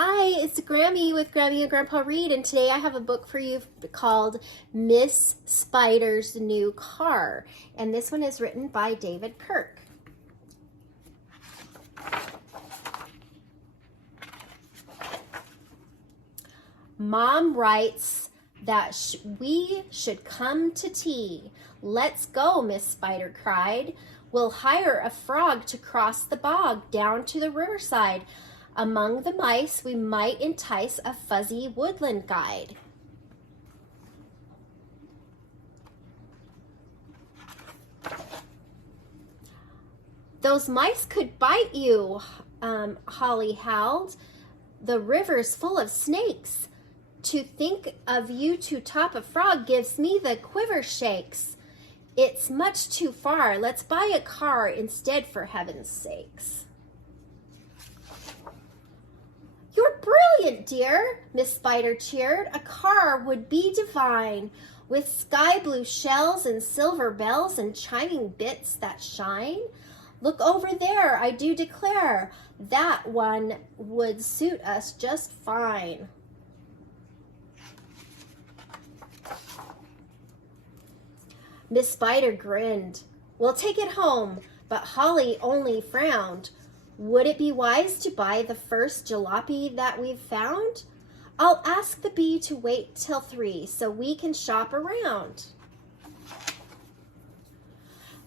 Hi, it's Grammy with Grammy and Grandpa Read, and today I have a book for you called Miss Spider's New Car, and this one is written by David Kirk. Mom writes that we should come to tea. Let's go, Miss Spider cried. We'll hire a frog to cross the bog down to the riverside. Among the mice, we might entice a fuzzy woodland guide. Those mice could bite you, Holly howled. The river's full of snakes. To think of you to top a frog gives me the quiver shakes. It's much too far. Let's buy a car instead, for heaven's sakes. You're brilliant, dear, Miss Spider cheered. A car would be divine, with sky blue shells and silver bells and chiming bits that shine. Look over there, I do declare, that one would suit us just fine. Miss Spider grinned. We'll take it home, but Holly only frowned. Would it be wise to buy the first jalopy that we've found? I'll ask the bee to wait till 3 so we can shop around.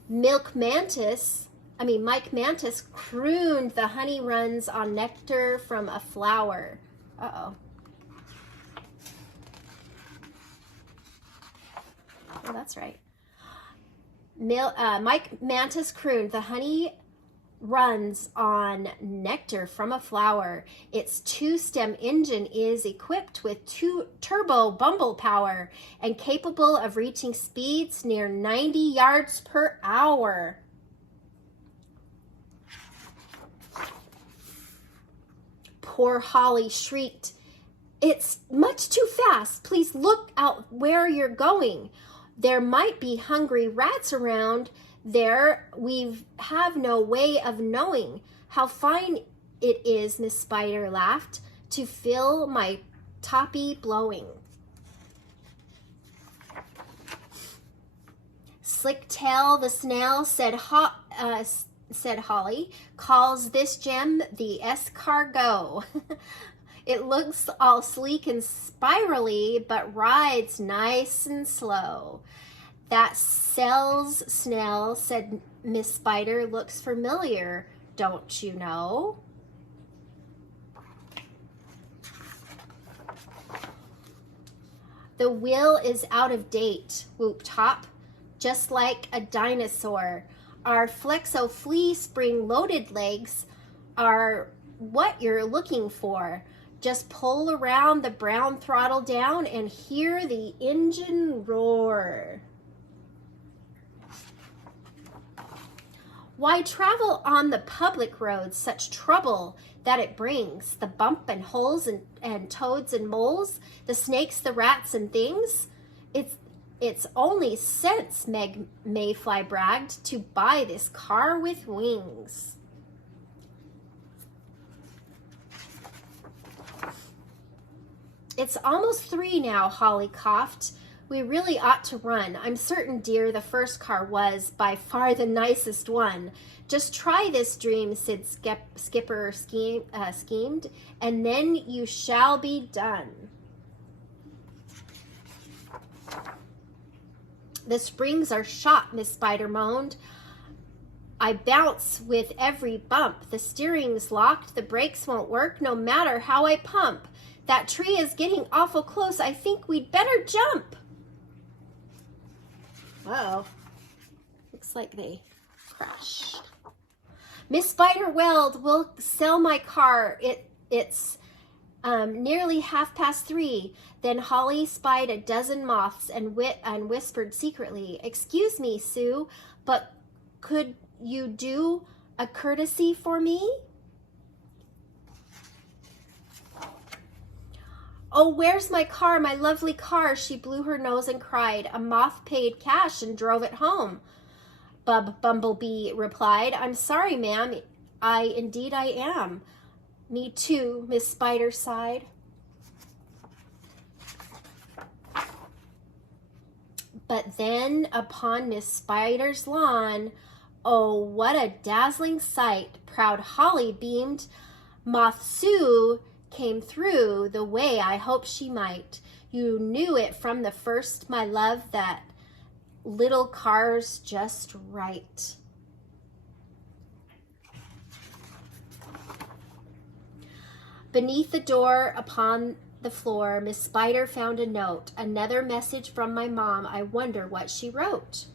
Mike Mantis crooned the honey runs on nectar from a flower. Uh-oh. Oh, that's right. Mike Mantis crooned the honey runs on nectar from a flower. Its 2-stem engine is equipped with turbo bumble power and capable of reaching speeds near 90 yards per hour. Poor Holly shrieked, "It's much too fast. Please look out where you're going. There might be hungry rats around there. We have no way of knowing. How fine it is," Miss Spider laughed, "to feel my toppy blowing." Slicktail the snail said Holly, calls this gem the escargot. It looks all sleek and spirally, but rides nice and slow. That sells snail, said Miss Spider, looks familiar, don't you know? The wheel is out of date, whooped Hop, just like a dinosaur. Our Flexo Flea spring-loaded legs are what you're looking for. Just pull around the brown throttle down and hear the engine roar. Why travel on the public roads, such trouble that it brings? The bump and holes and toads and moles, the snakes, the rats and things. It's only sense, Meg Mayfly bragged, to buy this car with wings. It's almost 3 now, Holly coughed. We really ought to run. I'm certain, dear, the first car was by far the nicest one. Just try this dream, said Skipper schemed, and then you shall be done. The springs are shot, Miss Spider moaned. I bounce with every bump. The steering's locked. The brakes won't work no matter how I pump. That tree is getting awful close. I think we'd better jump. Uh-oh. Looks like they crashed. Miss Spider wailed, we'll sell my car. It's nearly 3:30. Then Holly spied a dozen moths and whispered secretly, "Excuse me, Sue, but could you do a courtesy for me?" "Oh, where's my car, my lovely car?" She blew her nose and cried. "A moth paid cash and drove it home." Bumblebee replied, "I'm sorry, ma'am. Indeed I am. Me too, Miss Spider sighed. But then upon Miss Spider's lawn, oh, what a dazzling sight! Proud Holly beamed. Moth Sue came through the way I hoped she might. You knew it from the first, my love, that little car's just right. Beneath the door upon the floor, Miss Spider found a note. Another message from my mom. I wonder what she wrote.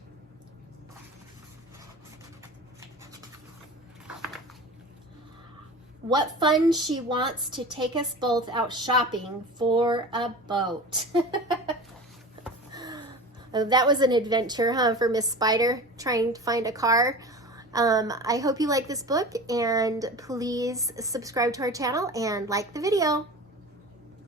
What fun she wants to take us both out shopping for a boat. Oh, that was an adventure, huh, for Miss Spider trying to find a car. I hope you like this book, and please subscribe to our channel and like the video.